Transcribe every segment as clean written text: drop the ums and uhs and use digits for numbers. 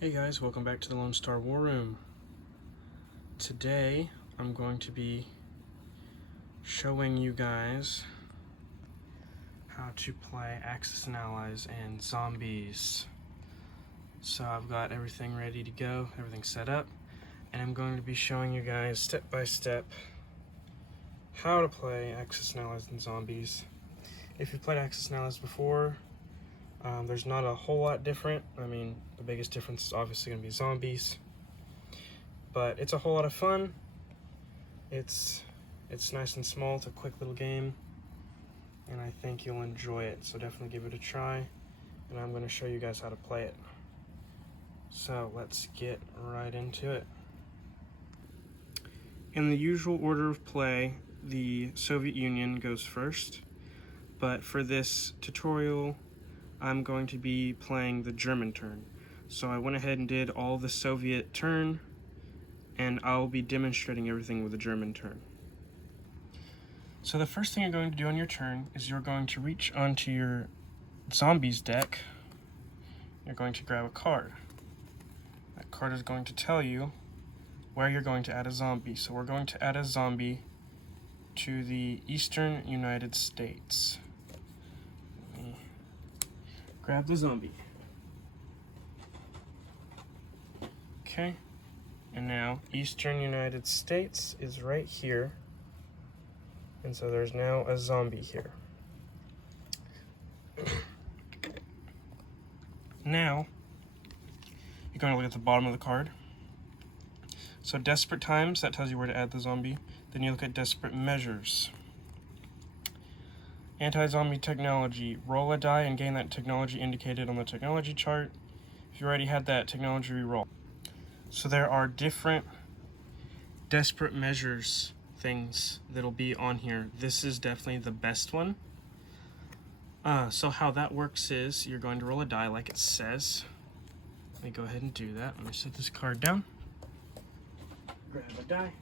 Hey guys, welcome back to the Lone Star War Room. Today I'm going to be showing you guys how to play Axis and Allies and Zombies. So I've got everything ready to go, everything set up, and I'm going to be showing you guys step by step how to play Axis and Allies and Zombies. If you've played Axis and Allies before, there's not a whole lot different. I mean, the biggest difference is obviously going to be zombies, but it's a whole lot of fun. It's nice and small. It's a quick little game, and I think you'll enjoy it. So definitely give it a try, and I'm going to show you guys how to play it. So let's get right into it. In the usual order of play, the Soviet Union goes first, but for this tutorial, I'm going to be playing the German turn. So I went ahead and did all the Soviet turn, and I'll be demonstrating everything with the German turn. So the first thing you're going to do on your turn is you're going to reach onto your zombies deck. You're going to grab a card. That card is going to tell you where you're going to add a zombie. So we're going to add a zombie to the eastern United States. Grab the zombie. Okay, and now eastern United States is right here, and so there's now a zombie here. Now you're going to look at the bottom of the card. So desperate times, that tells you where to add the zombie. Then you look at desperate measures. Anti-zombie technology. Roll a die and gain that technology indicated on the technology chart. If you already had that technology, re-roll. So there are different desperate measures things that'll be on here. This is definitely the best one. So how that works is you're going to roll a die like it says. Let me go ahead and do that. Let me set this card down. Grab a die.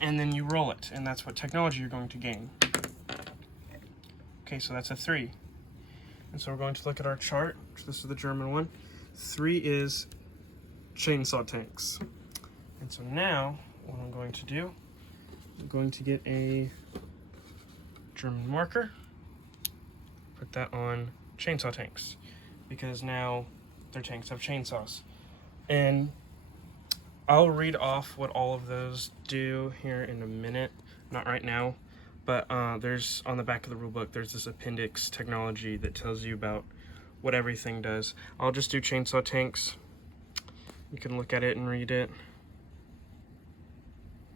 And then you roll it, and that's what technology you're going to gain. Okay, so that's a 3. And so we're going to look at our chart. This is the German one. 3 is chainsaw tanks. And so now, what I'm going to do, I'm going to get a German marker, put that on chainsaw tanks, because now their tanks have chainsaws. And I'll read off what all of those do here in a minute, not right now. But there's, on the back of the rulebook, there's this appendix technology that tells you about what everything does. I'll just do chainsaw tanks. You can look at it and read it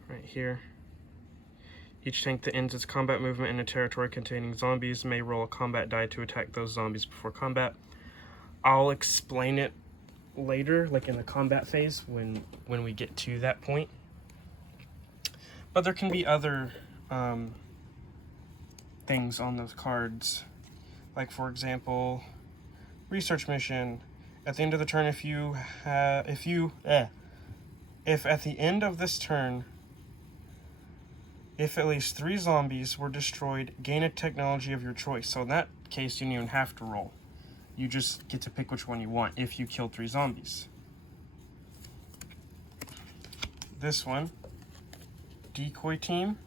right here. Each tank that ends its combat movement in a territory containing zombies may roll a combat die to attack those zombies before combat. I'll explain it later, like in the combat phase, when we get to that point. But there can be other things on those cards, like for example, research mission. At the end of the turn, if at the end of this turn, if at least 3 zombies were destroyed, gain a technology of your choice. So in that case, you don't even have to roll. You just get to pick which one you want if you kill 3 zombies. This one, decoy team.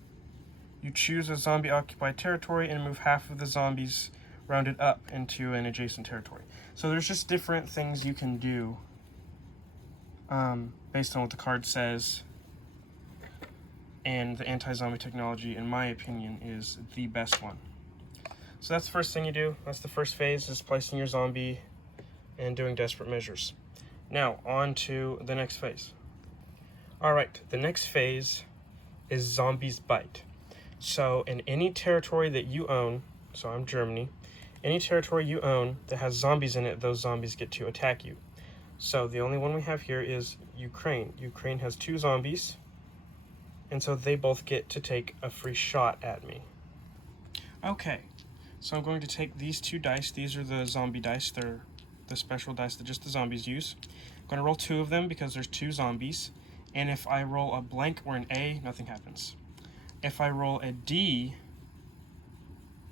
You choose a zombie-occupied territory and move half of the zombies rounded up into an adjacent territory. So there's just different things you can do based on what the card says. And the anti-zombie technology, in my opinion, is the best one. So that's the first thing you do. That's the first phase, is placing your zombie and doing desperate measures. Now, on to the next phase. Alright, the next phase is zombies bite. So in any territory that you own, so I'm Germany, any territory you own that has zombies in it, those zombies get to attack you. So the only one we have here is Ukraine. Ukraine has 2 zombies, and so they both get to take a free shot at me. Okay, so I'm going to take these 2 dice. These are the zombie dice. They're the special dice that just the zombies use. I'm going to roll 2 of them because there's 2 zombies, and if I roll a blank or an A, nothing happens. If I roll a D,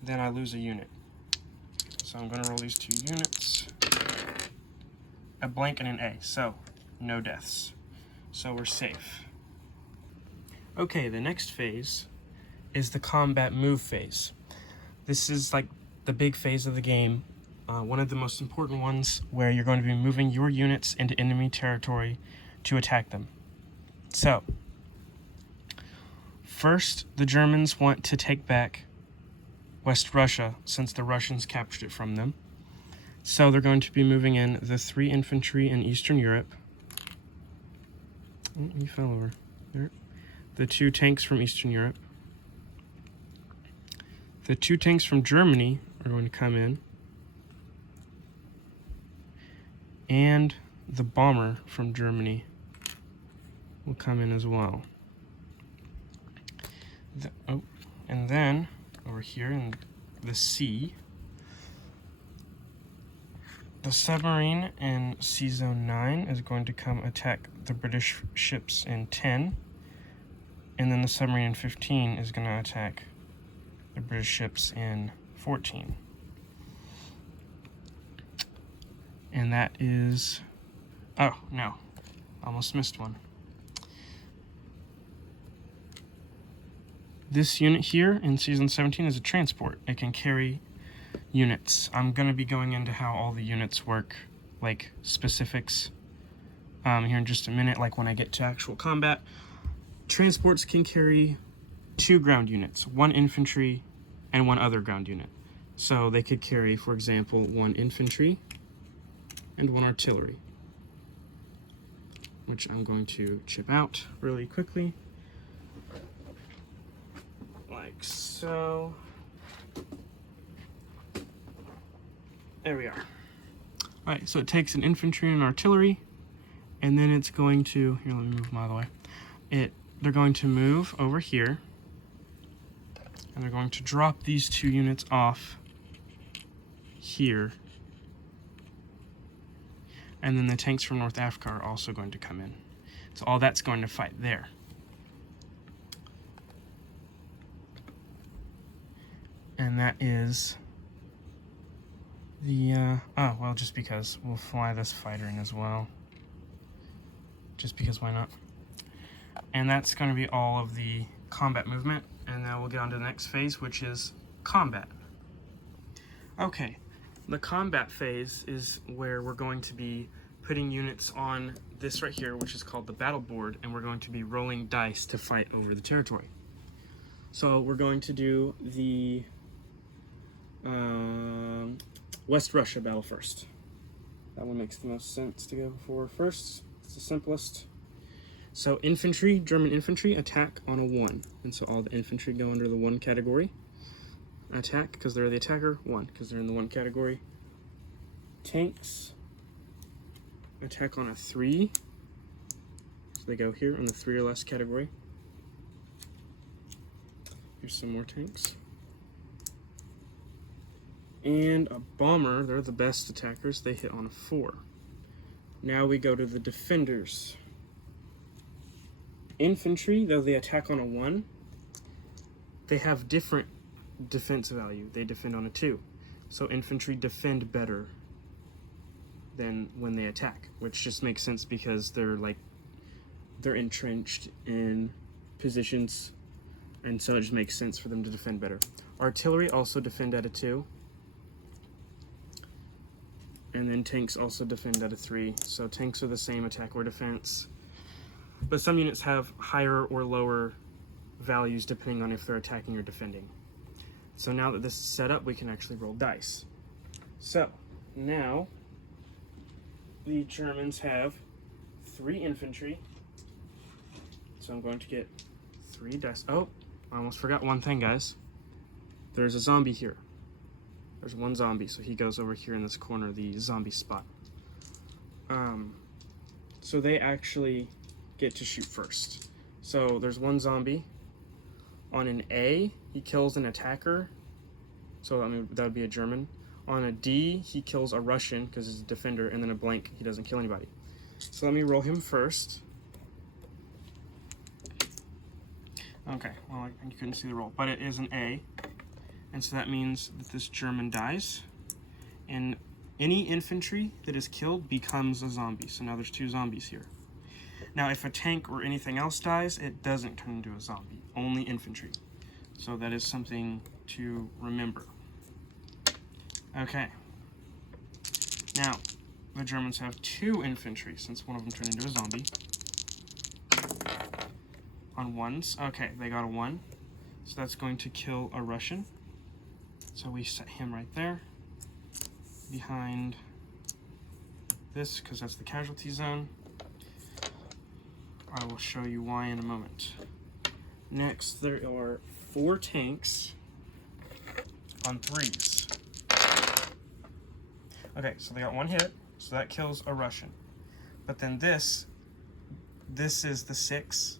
then I lose a unit. So I'm going to roll these 2 units, a blank and an A. So no deaths. So we're safe. Okay, the next phase is the combat move phase. This is like the big phase of the game, one of the most important ones, where you're going to be moving your units into enemy territory to attack them. So, first, the Germans want to take back West Russia since the Russians captured it from them. So they're going to be moving in the 3 infantry in Eastern Europe. Oh, he fell over. There. The 2 tanks from Eastern Europe. The 2 tanks from Germany are going to come in. And the bomber from Germany will come in as well. And then over here in the sea, the submarine in Sea Zone 9 is going to come attack the British ships in 10. And then the submarine in 15 is going to attack the British ships in 14. And that is... oh, no. Almost missed one. This unit here in Season 17 is a transport. It can carry units. I'm going to be going into how all the units work, like specifics, here in just a minute, like when I get to actual combat. Transports can carry 2 ground units, 1 infantry and 1 other ground unit. So they could carry, for example, 1 infantry and 1 artillery, which I'm going to chip out really quickly, like so. There we are. Alright, so it takes an infantry and artillery, and then it's going to, here, let me move them out of the way. They're going to move over here, and they're going to drop these 2 units off here. And then the tanks from North Africa are also going to come in. So all that's going to fight there. And that is the, oh, well, just because. We'll fly this fighter in as well. Just because, why not? And that's going to be all of the combat movement. And then we'll get on to the next phase, which is combat. Okay, the combat phase is where we're going to be putting units on this right here, which is called the battle board, and we're going to be rolling dice to fight over the territory. So we're going to do the West Russia battle first. That one makes the most sense to go for first. It's the simplest. So infantry, German infantry, attack on a 1. And so all the infantry go under the 1 category. Attack, because they're the attacker. 1, because they're in the 1 category. Tanks, attack on a 3. So they go here on the 3 or less category. Here's some more tanks. And a bomber, they're the best attackers. They hit on a 4. Now we go to the defenders. Infantry, though they attack on a 1, they have different defense value. They defend on a 2. So infantry defend better than when they attack, which just makes sense because they're entrenched in positions, and so it just makes sense for them to defend better. Artillery also defend at a 2. And then tanks also defend at a 3. So tanks are the same attack or defense. But some units have higher or lower values depending on if they're attacking or defending. So now that this is set up, we can actually roll dice. So now the Germans have 3 infantry. So I'm going to get 3 dice. Oh, I almost forgot one thing, guys. There's a zombie here. There's 1 zombie, so he goes over here in this corner, the zombie spot. So they actually get to shoot first. So there's 1 zombie. On an A, he kills an attacker. So, I mean, that would be a German. On a D, he kills a Russian, because he's a defender, and then a blank, he doesn't kill anybody. So let me roll him first. Okay, well, you couldn't see the roll, but it is an A. And so that means that this German dies. And any infantry that is killed becomes a zombie. So now there's 2 zombies here. Now, if a tank or anything else dies, it doesn't turn into a zombie, only infantry. So that is something to remember. Okay. Now, the Germans have 2 infantry, since one of them turned into a zombie. On 1s. Okay, they got a 1. So that's going to kill a Russian. So we set him right there, behind this, because that's the casualty zone. I will show you why in a moment. Next, there are 4 tanks on 3s. Okay, so they got 1 hit, so that kills a Russian. But then this is the 6,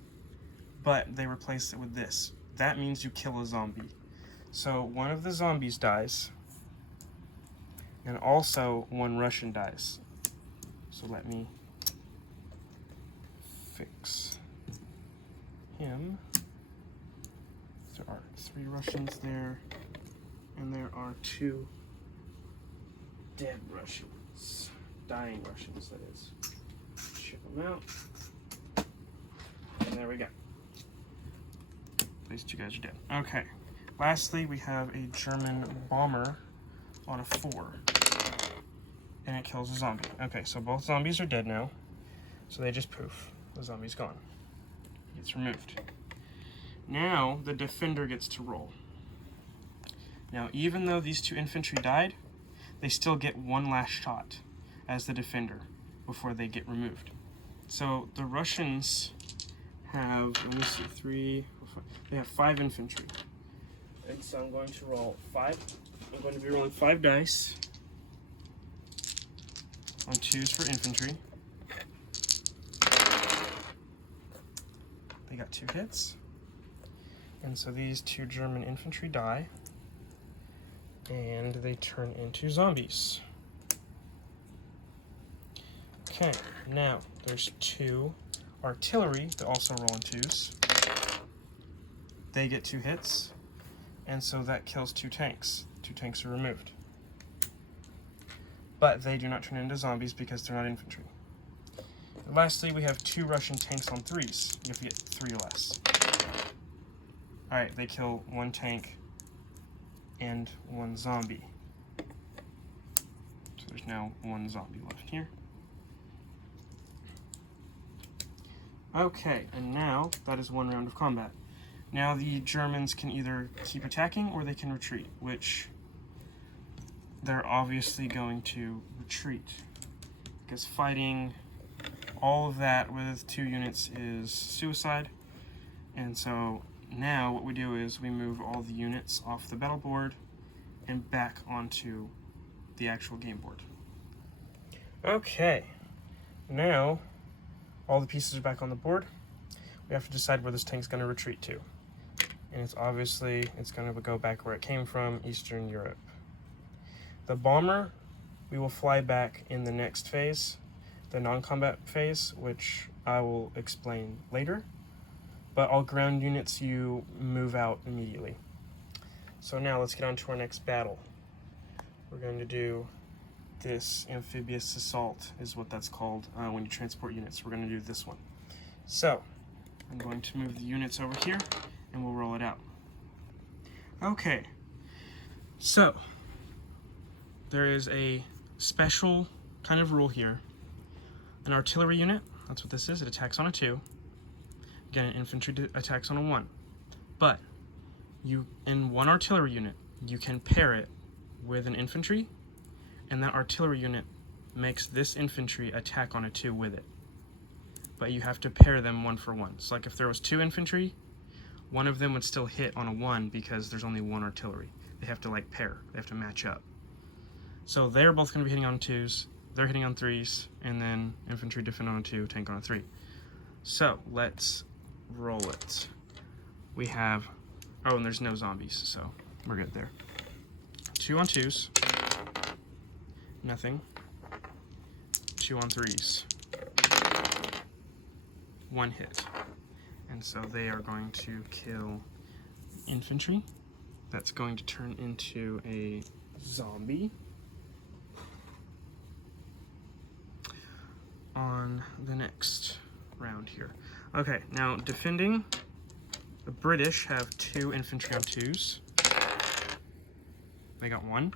but they replaced it with this. That means you kill a zombie. So one of the zombies dies, and also 1 Russian dies. So let me fix him. There are 3 Russians there, and there are 2 dead Russians. Dying Russians, that is. Ship them out. And there we go. At least you guys are dead. Okay. Lastly, we have a German bomber on a 4. And it kills a zombie. Okay, so both zombies are dead now. So they just poof. The zombie's gone. He gets removed. Now, the defender gets to roll. Now, even though these 2 infantry died, they still get 1 last shot as the defender before they get removed. So the Russians have, let me see, 3, 4, 5, they have 5 infantry. And so I'm going to roll 5. I'm going to be rolling 5 dice on 2s for infantry. They got 2 hits. And so these 2 German infantry die. And they turn into zombies. Okay, now there's 2 artillery that also roll in 2s. They get 2 hits, and so that kills 2 tanks. 2 tanks are removed. But they do not turn into zombies because they're not infantry. And lastly, we have 2 Russian tanks on 3s. You have to get 3 less. Alright, they kill 1 tank and 1 zombie. So there's now 1 zombie left here. Okay, and now that is 1 round of combat. Now the Germans can either keep attacking or they can retreat, which they're obviously going to retreat. Because fighting all of that with 2 units is suicide. And so now what we do is we move all the units off the battle board and back onto the actual game board. Okay, now all the pieces are back on the board. We have to decide where this tank's going to retreat to. And it's going to go back where it came from, Eastern Europe. The bomber, we will fly back in the next phase, the non-combat phase, which I will explain later. But all ground units, you move out immediately. So now let's get on to our next battle. We're going to do this amphibious assault, is what that's called when you transport units. We're going to do this one. So I'm going to move the units over here and we'll roll it out. Okay, so there is a special kind of rule here. An artillery unit, that's what this is, it attacks on a 2. Again, an infantry attacks on a 1. But in 1 artillery unit, you can pair it with an infantry, and that artillery unit makes this infantry attack on a 2 with it. But you have to pair them 1 for 1. So like if there was 2 infantry, one of them would still hit on a 1 because there's only 1 artillery. They have to like pair, they have to match up. So they're both going to be hitting on 2s, they're hitting on 3s, and then infantry defend on a 2, tank on a 3. So let's roll it. We have, oh, and there's no zombies, so we're good there. 2 on 2s, nothing. 2 on 3s, 1 hit. And so they are going to kill infantry. That's going to turn into a zombie. On the next round here. Okay, now defending, the British have 2 infantry on 2s. They got 1.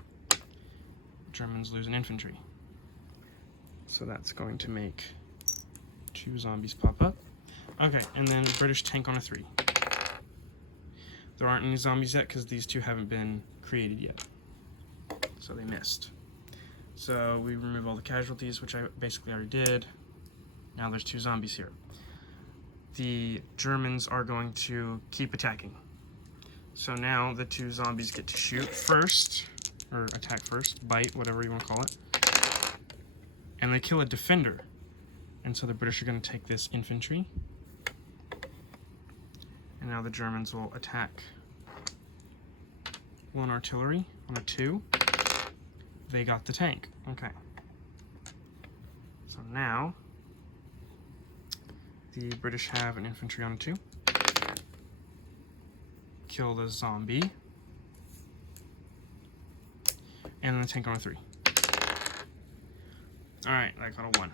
Germans lose an infantry. So that's going to make 2 zombies pop up. Okay, and then British tank on a 3. There aren't any zombies yet because these 2 haven't been created yet. So they missed. So we remove all the casualties, which I basically already did. Now there's 2 zombies here. The Germans are going to keep attacking. So now the 2 zombies get to shoot first, or attack first, bite, whatever you want to call it. And they kill a defender. And so the British are going to take this infantry. And now the Germans will attack 1 artillery on a 2. They got the tank. Okay. So now the British have an infantry on a 2. Kill the zombie. And then the tank on a 3. Alright, I got a 1.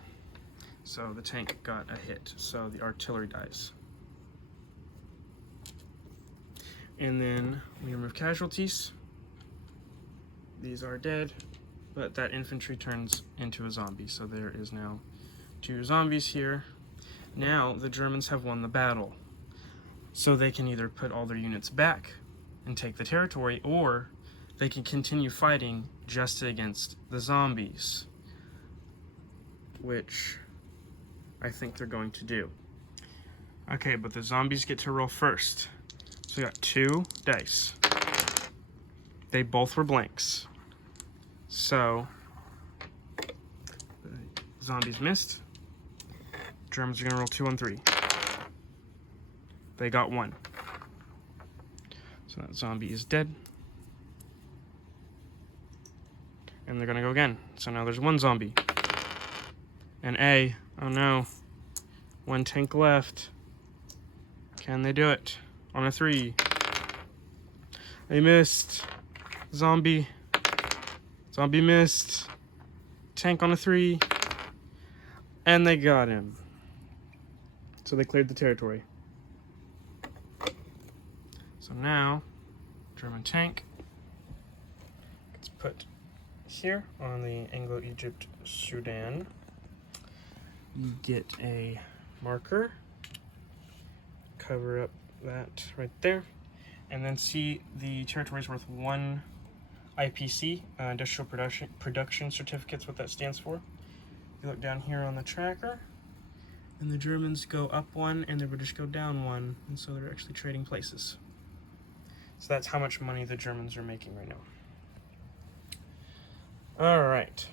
So the tank got a hit, so the artillery dies. And then we remove casualties. These are dead, but that infantry turns into a zombie, so there is now 2 zombies here. Now the Germans have won the battle, so they can either put all their units back and take the territory, or they can continue fighting just against the zombies, which I think they're going to do. Okay, but the zombies get to roll first. So we got 2 dice. They both were blanks. So the zombies missed. Germans are gonna roll 2 on 3. They got 1. So that zombie is dead. And they're gonna go again. So now there's 1 zombie. And A, oh no, 1 tank left. Can they do it? On a 3. They missed. Zombie. Zombie missed. Tank on a 3. And they got him. So they cleared the territory. So now, German tank gets put here on the Anglo-Egypt Sudan. You get a marker. Cover up that right there, and then see the territory is worth 1 IPC, Industrial Production Certificate's what that stands for. You look down here on the tracker, and the Germans go up 1 and the British go down 1, and so they're actually trading places. So that's how much money the Germans are making right now. Alright,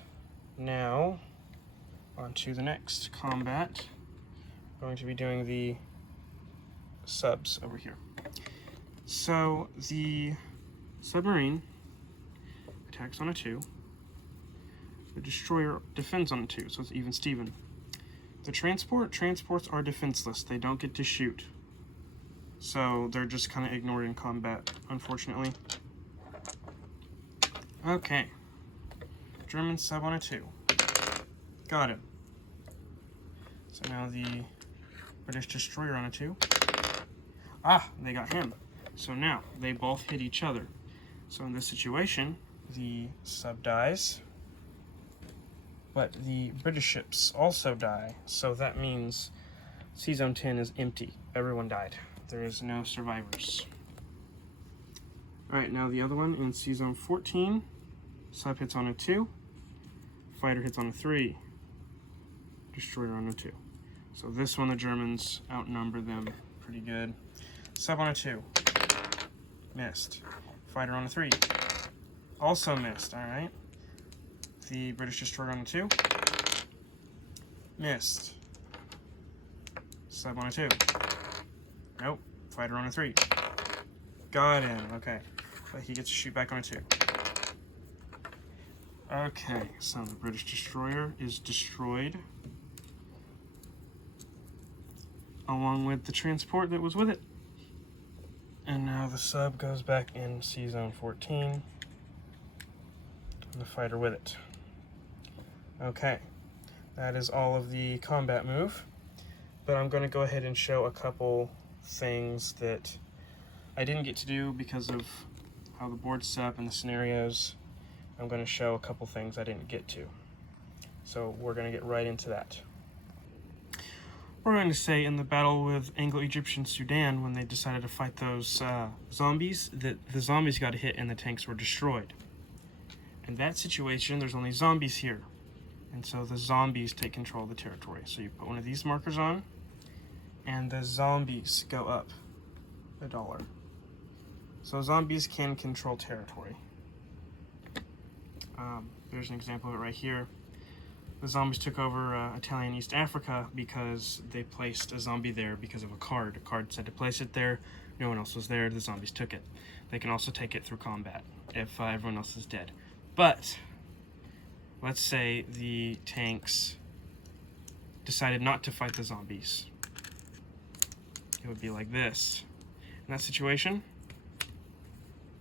now on to the next combat. We're going to be doing the subs over here. So the submarine attacks on a 2. The destroyer defends on a 2, so it's even Steven. The transports are defenseless. They don't get to shoot. So they're just kind of ignored in combat, unfortunately. Okay. German sub on a 2. Got him. So now the British destroyer on a 2. Ah, they got him. So now they both hit each other. So in this situation, the sub dies, but the British ships also die. So that means Sea Zone 10 is empty. Everyone died. There is no survivors. Alright, now the other one in Sea Zone 14. Sub hits on a 2. Fighter hits on a 3. Destroyer on a 2. So this one, the Germans outnumber them pretty good. Sub on a 2. Missed. Fighter on a 3. Also missed, alright. The British destroyer on a 2. Missed. Sub on a 2. Nope. Fighter on a 3. Got him, okay. But he gets to shoot back on a 2. Okay, so the British destroyer is destroyed, along with the transport that was with it. And now the sub goes back in Sea Zone 14, and the fighter with it. Okay, that is all of the combat move. but I'm going to go ahead and show a couple things that I didn't get to do because of how the board's set up and the scenarios. I'm going to show a couple things I didn't get to. So we're going to get right into that. We're going to say in the battle with Anglo-Egyptian Sudan, when they decided to fight those zombies, that the zombies got hit and the tanks were destroyed. In that situation, there's only zombies here. And so the zombies take control of the territory. So you put one of these markers on, and the zombies go up $1. So zombies can control territory. There's an example of it right here. The zombies took over Italian East Africa because they placed a zombie there because of a card. A card said to place it there. No one else was there. The zombies took it. They can also take it through combat if everyone else is dead. But let's say the tanks decided not to fight the zombies. It would be like this. In that situation,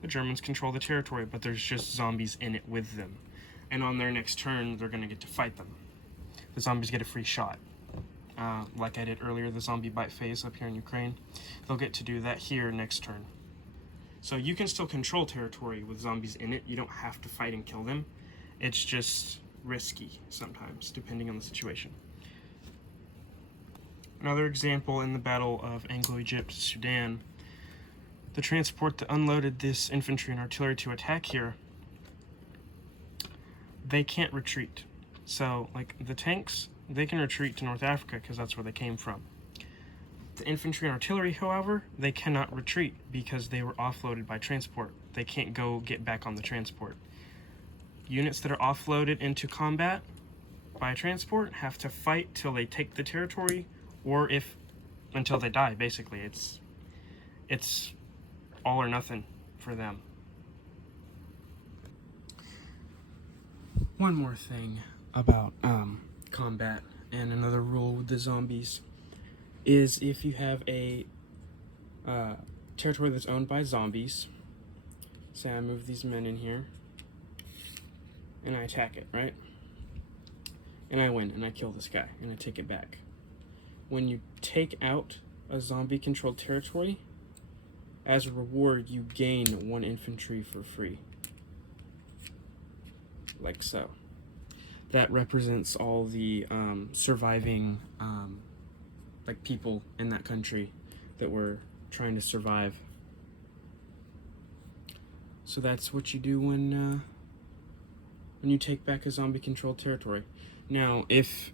the Germans control the territory, but there's just zombies in it with them. And on their next turn, they're going to get to fight them. The zombies get a free shot. Like I did earlier, the zombie bite phase up here in Ukraine. They'll get to do that here next turn. So you can still control territory with zombies in it. You don't have to fight and kill them. It's just risky sometimes, depending on the situation. Another example in the Battle of Anglo-Egypt-Sudan, the transport that unloaded this infantry and artillery to attack here, they can't retreat. So, like, the tanks, they can retreat to North Africa because that's where they came from. The infantry and artillery, however, they cannot retreat because they were offloaded by transport. They can't go get back on the transport. Units that are offloaded into combat by transport have to fight till they take the territory, or until they die, basically. It's all or nothing for them. One more thing about combat and another rule with the zombies is if you have a territory that's owned by zombies, say I move these men in here and I attack it, right? And I win and I kill this guy and I take it back. When you take out a zombie controlled territory, as a reward you gain 1 infantry for free. Like so. That represents all the surviving like people in that country that were trying to survive. So that's what you do when you take back a zombie controlled territory. Now, if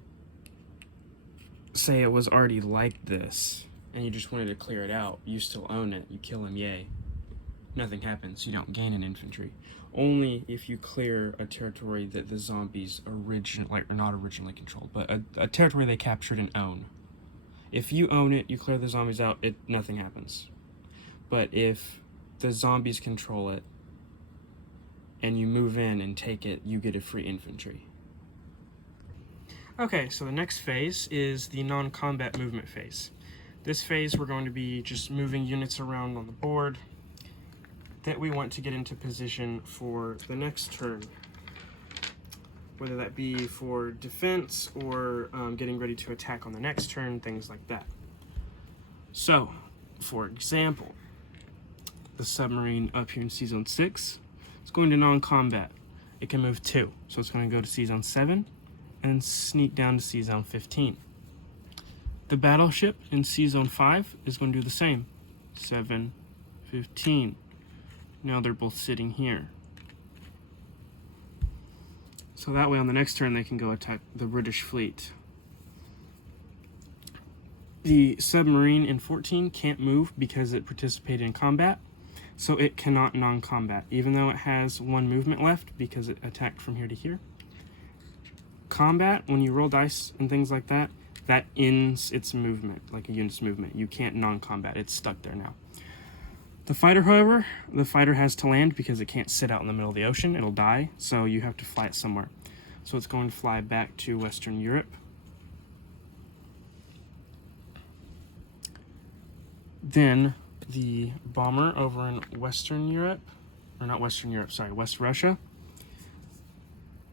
say it was already like this and you just wanted to clear it out, you still own it, you kill him, yay. Nothing happens, you don't gain an infantry. Only if you clear a territory that the zombies are not originally controlled, but a territory they captured and own. If you own it, you clear the zombies out, nothing happens. But if the zombies control it and you move in and take it, you get a free infantry. Okay, so the next phase is the non-combat movement phase. This phase we're going to be just moving units around on the board that we want to get into position for the next turn, whether that be for defense or getting ready to attack on the next turn, things like that. So, for example, the submarine up here in C-Zone 6, it's going to non-combat. It can move 2, so it's going to go to C-Zone 7 and sneak down to C-Zone 15. The battleship in C-Zone 5 is going to do the same, 7, 15. Now they're both sitting here. So that way on the next turn they can go attack the British fleet. The submarine in 14 can't move because it participated in combat, so it cannot non-combat, even though it has 1 movement left because it attacked from here to here. Combat, when you roll dice and things like that, that ends its movement, like a unit's movement. You can't non-combat, it's stuck there now. The fighter, however, the fighter has to land because it can't sit out in the middle of the ocean. It'll die, so you have to fly it somewhere. So it's going to fly back to Western Europe. Then the bomber over in Western Europe, or not Western Europe, sorry, West Russia,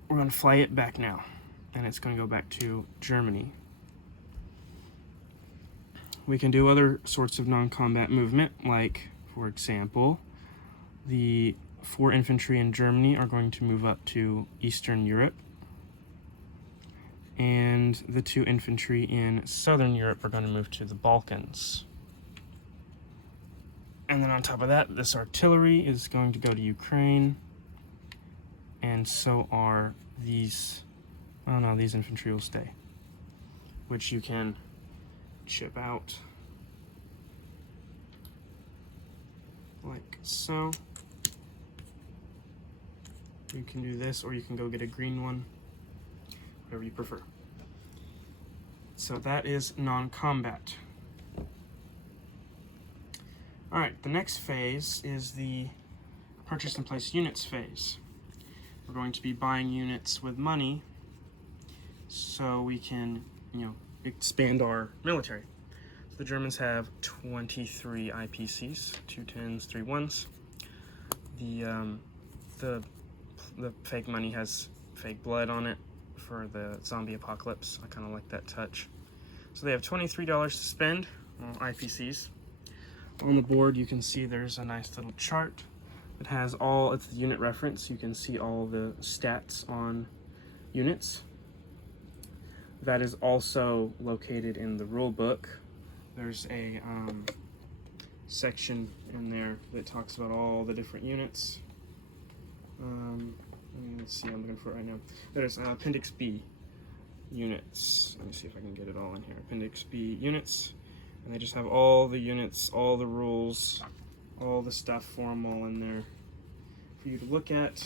we're going to fly it back now, and it's going to go back to Germany. we can do other sorts of non-combat movement, like, for example, the 4 infantry in Germany are going to move up to Eastern Europe, and the 2 infantry in Southern Europe are going to move to the Balkans. And then on top of that, this artillery is going to go to Ukraine, and so are these, oh no, these infantry will stay, which you can chip out like so. You can do this, or you can go get a green one, whatever you prefer. So that is non-combat. All right, the next phase is the purchase and place units phase. We're going to be buying units with money so we can, expand our military. So the Germans have 23 IPCs, 2 10s, 3 1s. The fake money has fake blood on it for the zombie apocalypse. I kind of like that touch. So they have $23 to spend on IPCs. On the board, you can see there's a nice little chart. It has it's the unit reference. You can see all the stats on units. That is also located in the rule book. There's a section in there that talks about all the different units. Let's see, I'm looking for it right now. There's Appendix B units. Let me see if I can get it all in here. Appendix B units. And they just have all the units, all the rules, all the stuff for them all in there for you to look at.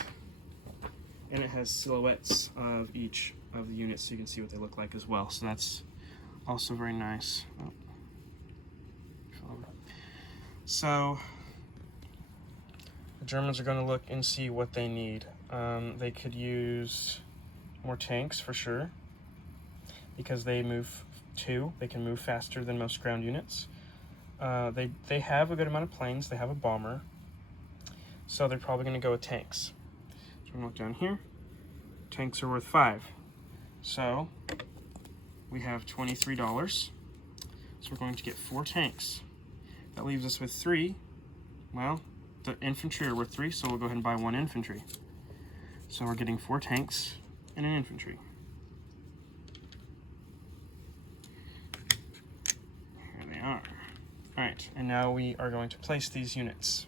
And it has silhouettes of each of the units so you can see what they look like as well. So that's also very nice. So the Germans are going to look and see what they need. They could use more tanks for sure, because they move 2. They can move faster than most ground units. They have a good amount of planes. They have a bomber. So they're probably going to go with tanks. So we're going to look down here. Tanks are worth 5. So we have $23. So we're going to get 4 tanks. That leaves us with 3. Well, the infantry are worth 3, so we'll go ahead and buy 1 infantry. So we're getting 4 tanks and an infantry. Here they are. Alright, and now we are going to place these units.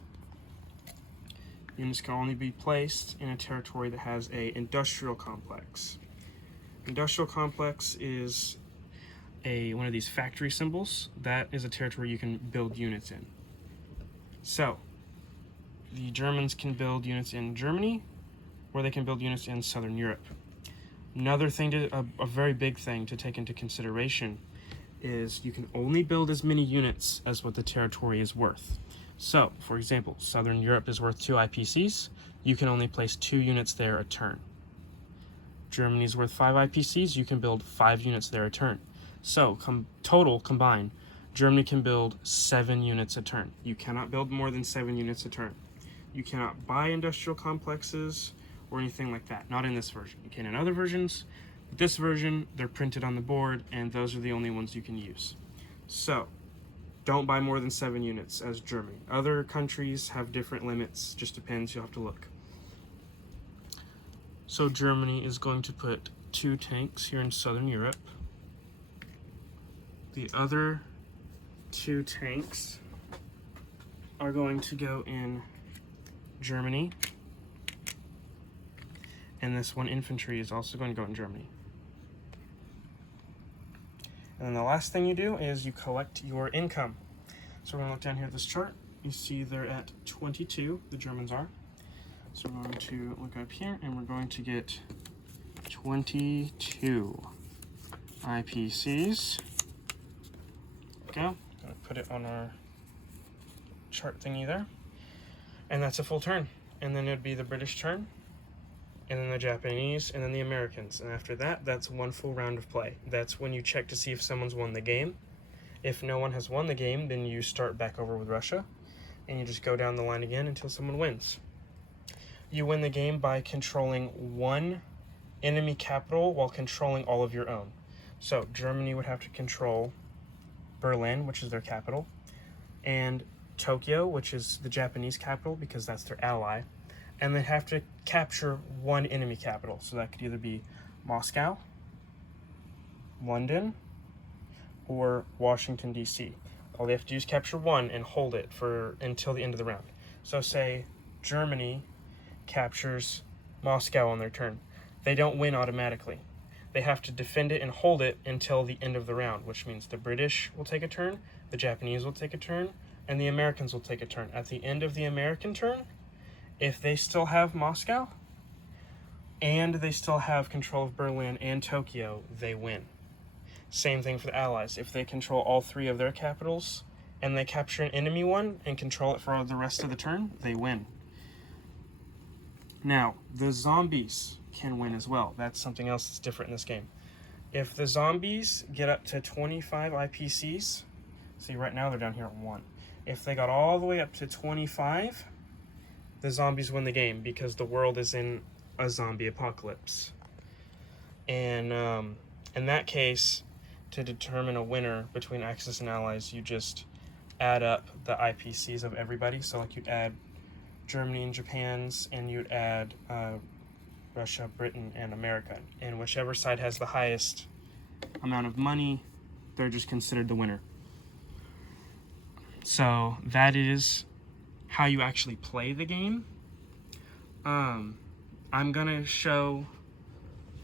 Units can only be placed in a territory that has an industrial complex. Industrial complex is one of these factory symbols. That is a territory you can build units in. So, the Germans can build units in Germany, or they can build units in Southern Europe. Another thing, a very big thing to take into consideration is you can only build as many units as what the territory is worth. So, for example, Southern Europe is worth 2 IPCs. You can only place 2 units there a turn. Germany is worth 5 IPCs. You can build 5 units there a turn. So, total combined, Germany can build 7 units a turn. You cannot build more than 7 units a turn. You cannot buy industrial complexes or anything like that. Not in this version. You can in other versions. This version, they're printed on the board, and those are the only ones you can use. So, don't buy more than 7 units as Germany. Other countries have different limits. Just depends. You'll have to look. So Germany is going to put 2 tanks here in Southern Europe. The other 2 tanks are going to go in Germany. And this 1 infantry is also going to go in Germany. And then the last thing you do is you collect your income. So we're going to look down here at this chart. You see they're at 22, the Germans are. So we're going to look up here, and we're going to get 22 IPCs. There we go. Going to put it on our chart thingy there. And that's a full turn. And then it'd be the British turn, and then the Japanese, and then the Americans. And after that, that's 1 full round of play. That's when you check to see if someone's won the game. If no one has won the game, then you start back over with Russia, and you just go down the line again until someone wins. You win the game by controlling 1 enemy capital while controlling all of your own. So Germany would have to control Berlin, which is their capital, and Tokyo, which is the Japanese capital because that's their ally, and they have to capture one enemy capital. So that could either be Moscow, London, or Washington, D.C. All they have to do is capture one and hold it until the end of the round. So say Germany captures Moscow on their turn. They don't win automatically. They have to defend it and hold it until the end of the round, which means the British will take a turn, the Japanese will take a turn, and the Americans will take a turn. At the end of the American turn, if they still have Moscow and they still have control of Berlin and Tokyo, they win. Same thing for the Allies. If they control all three of their capitals and they capture an enemy one and control it for the rest of the turn, they win. Now, the zombies can win as well. That's something else that's different in this game. If the zombies get up to 25 IPCs, see right now they're down here at 1. If they got all the way up to 25, the zombies win the game because the world is in a zombie apocalypse. And in that case, to determine a winner between Axis and Allies, you just add up the IPCs of everybody. So like you'd add Germany and Japan's, and you'd add Russia, Britain, and America. And whichever side has the highest amount of money, they're just considered the winner. So that is how you actually play the game. I'm gonna show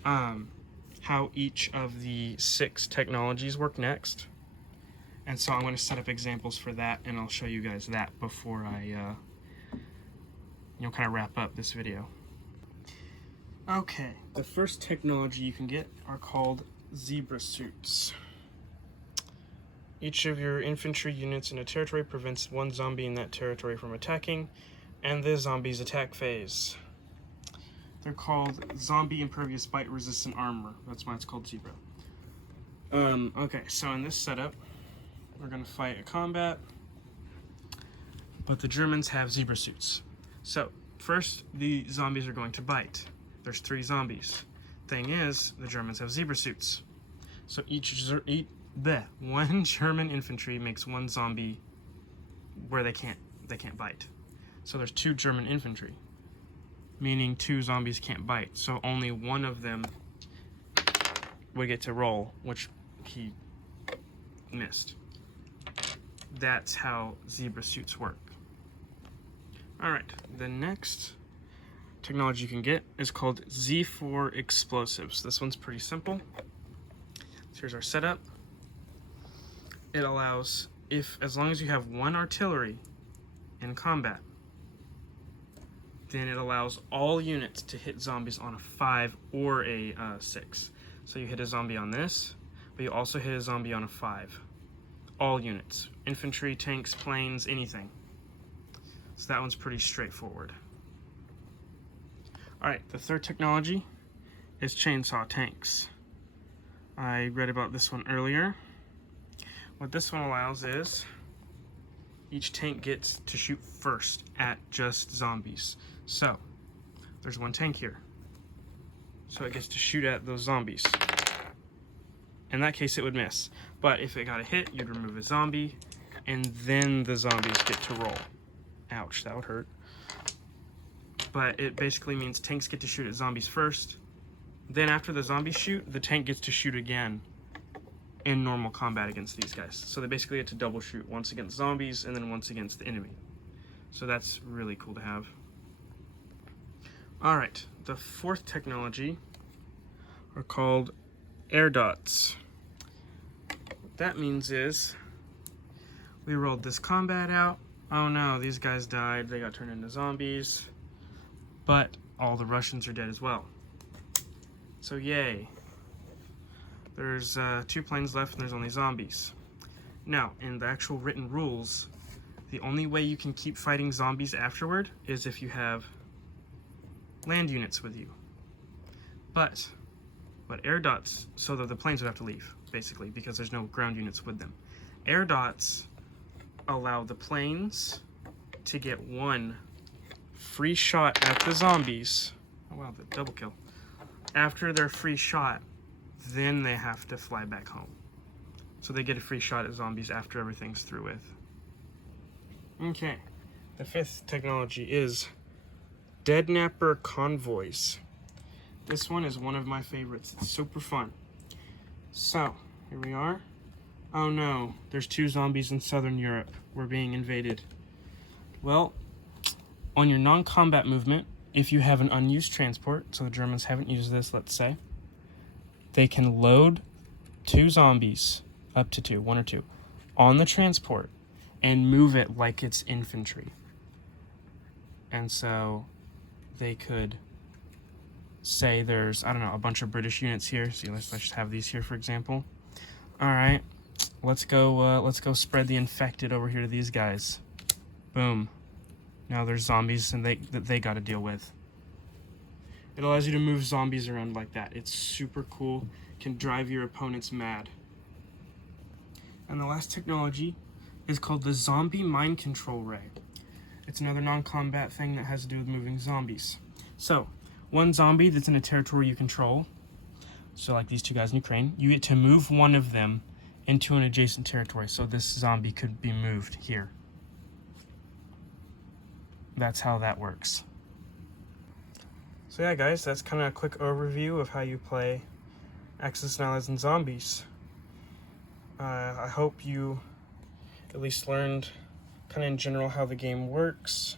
how each of the 6 technologies work next. And so I'm going to set up examples for that, and I'll show you guys that before I kind of wrap up this video. Okay, the first technology you can get are called zebra suits. Each of your infantry units in a territory prevents one zombie in that territory from attacking, and the zombie's attack phase. They're called zombie impervious bite resistant armor. That's why it's called zebra. Okay, so in this setup, we're gonna fight a combat, but the Germans have zebra suits. So first, the zombies are going to bite. There's 3 zombies. Thing is, the Germans have zebra suits. So one German infantry makes 1 zombie where they can't bite. So there's 2 German infantry, meaning 2 zombies can't bite. So only one of them would get to roll, which he missed. That's how zebra suits work. Alright, the next technology you can get is called Z4 explosives. This one's pretty simple. So here's our setup. It allows, as long as you have 1 artillery in combat, then it allows all units to hit zombies on a 5 or a 6. So you hit a zombie on this, but you also hit a zombie on a 5. All units. Infantry, tanks, planes, anything. So that one's pretty straightforward. Alright, the third technology is chainsaw tanks. I read about this one earlier. What this one allows is each tank gets to shoot first at just zombies. So there's 1 tank here. So it gets to shoot at those zombies. In that case, it would miss. But if it got a hit, you'd remove a zombie, and then the zombies get to roll. Ouch, that would hurt. But it basically means tanks get to shoot at zombies first. Then after the zombies shoot, the tank gets to shoot again in normal combat against these guys. So they basically get to double shoot, once against zombies and then once against the enemy. So that's really cool to have. Alright, the 4th technology are called air dots. What that means is, we rolled this combat out. Oh no, these guys died, they got turned into zombies. But all the Russians are dead as well. So yay. There's 2 planes left and there's only zombies. Now, in the actual written rules, the only way you can keep fighting zombies afterward is if you have land units with you. But air dots, so that the planes would have to leave, basically, because there's no ground units with them. Air dots allow the planes to get 1 free shot at the zombies. Oh wow, the double kill. After their free shot, then they have to fly back home. so they get a free shot at zombies after everything's through with. Okay, the fifth technology is Deadnapper Convoys. This one is one of my favorites. It's super fun. So, here we are. Oh no, there's 2 zombies in Southern Europe. We're being invaded. Well, on your non-combat movement, if you have an unused transport, so the Germans haven't used this, let's say, they can load 2 zombies, up to 2, 1 or 2, on the transport and move it like it's infantry. And so they could say there's, I don't know, a bunch of British units here. See, let's just have these here, for example. All right, let's go spread the infected over here to these guys. Boom. Now there's zombies and that they got to deal with. It allows you to move zombies around like that. It's super cool. Can drive your opponents mad. And the last technology is called the Zombie Mind Control Ray. It's another non-combat thing that has to do with moving zombies. So, one zombie that's in a territory you control, so like these 2 guys in Ukraine, you get to move one of them into an adjacent territory. So this zombie could be moved here. That's how that works. So yeah, guys, that's kind of a quick overview of how you play Axis and Allies and Zombies. I hope you at least learned kind of in general how the game works.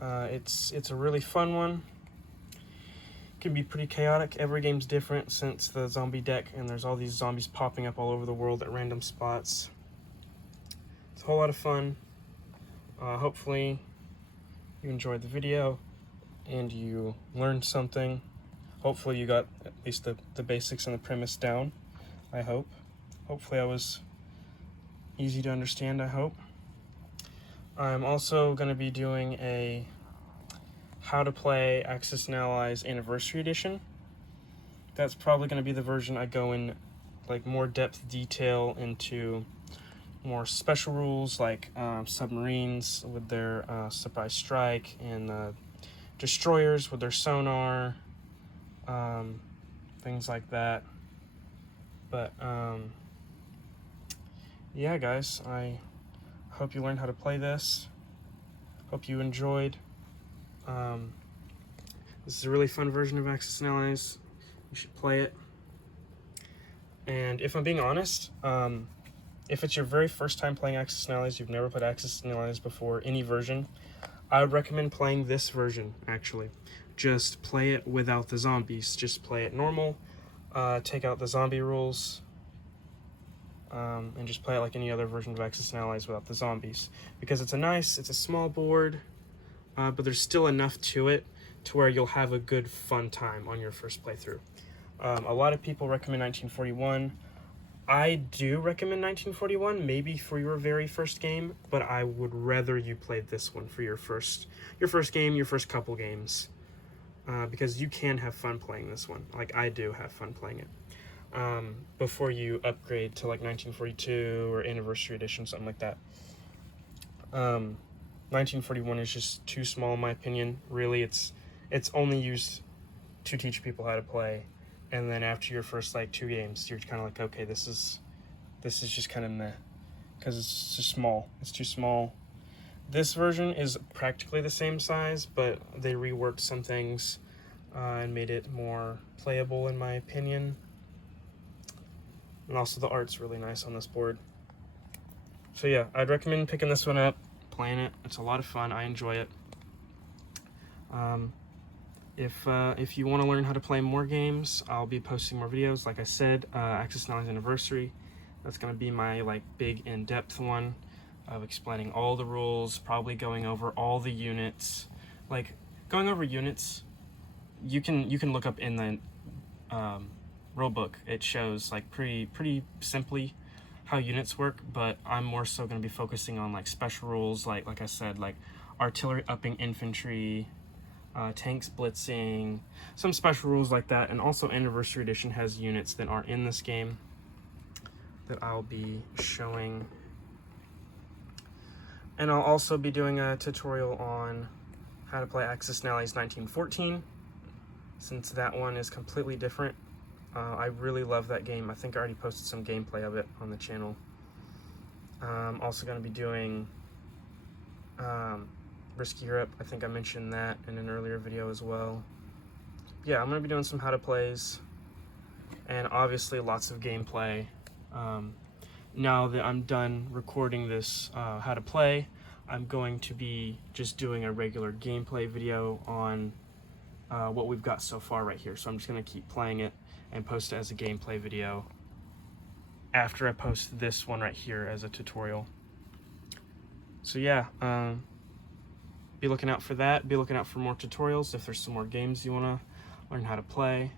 It's a really fun one. It can be pretty chaotic. Every game's different since the zombie deck, and there's all these zombies popping up all over the world at random spots. It's a whole lot of fun. Hopefully you enjoyed the video and you learned something. Hopefully you got at least the basics and the premise down, I hope. Hopefully I was easy to understand, I hope. I'm also going to be doing a How to Play Axis and Allies Anniversary Edition. That's probably going to be the version I go in like more depth detail into more special rules like submarines with their surprise strike, and destroyers with their sonar, things like that. But yeah, guys, I hope you learned how to play this. Hope you enjoyed. This is a really fun version of Axis and Allies. You should play it. And if I'm being honest, if it's your very first time playing Axis and Allies, you've never played Axis and Allies before, any version, I would recommend playing this version, actually. Just play it without the zombies. Just play it normal, take out the zombie rules, and just play it like any other version of Axis and Allies without the zombies. Because it's a small board, but there's still enough to it to where you'll have a good fun time on your first playthrough. A lot of people recommend 1941. I do recommend 1941, maybe for your very first game, but I would rather you play this one for your first game, your first couple games, because you can have fun playing this one. Like I do have fun playing it. Before you upgrade to like 1942 or Anniversary Edition, something like that. 1941 is just too small in my opinion. Really, it's only used to teach people how to play. And then after your first like 2 games, you're kind of like, okay, this is just kind of meh, because it's just small. It's too small. This version is practically the same size, but they reworked some things and made it more playable, in my opinion. And also the art's really nice on this board. So yeah, I'd recommend picking this one up, playing it. It's a lot of fun. I enjoy it. If you want to learn how to play more games, I'll be posting more videos. Like I said, Axis and Allies Anniversary. That's going to be my like big in-depth one of explaining all the rules, probably going over all the units. Like going over units, you can look up in the rulebook. It shows like pretty simply how units work, but I'm more so going to be focusing on like special rules, like I said, like artillery upping infantry, tanks blitzing, some special rules like that. And also Anniversary Edition has units that aren't in this game that I'll be showing. And I'll also be doing a tutorial on how to play Axis and Allies 1914, since that one is completely different. I really love that game. I think I already posted some gameplay of it on the channel. I'm also going to be doing Risk Europe. I think I mentioned that in an earlier video as well. Yeah, I'm going to be doing some how to plays, and obviously lots of gameplay. Now that I'm done recording this how to play, I'm going to be just doing a regular gameplay video on what we've got so far right here. So I'm just going to keep playing it and post it as a gameplay video after I post this one right here as a tutorial. So yeah, be looking out for that. Be looking out for more tutorials if there's some more games you want to learn how to play,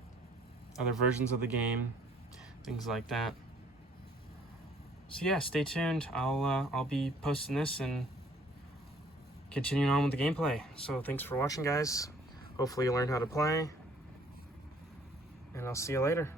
other versions of the game, things like that. So yeah, stay tuned. I'll be posting this and continuing on with the gameplay. So thanks for watching, guys. Hopefully you learned how to play, and I'll see you later.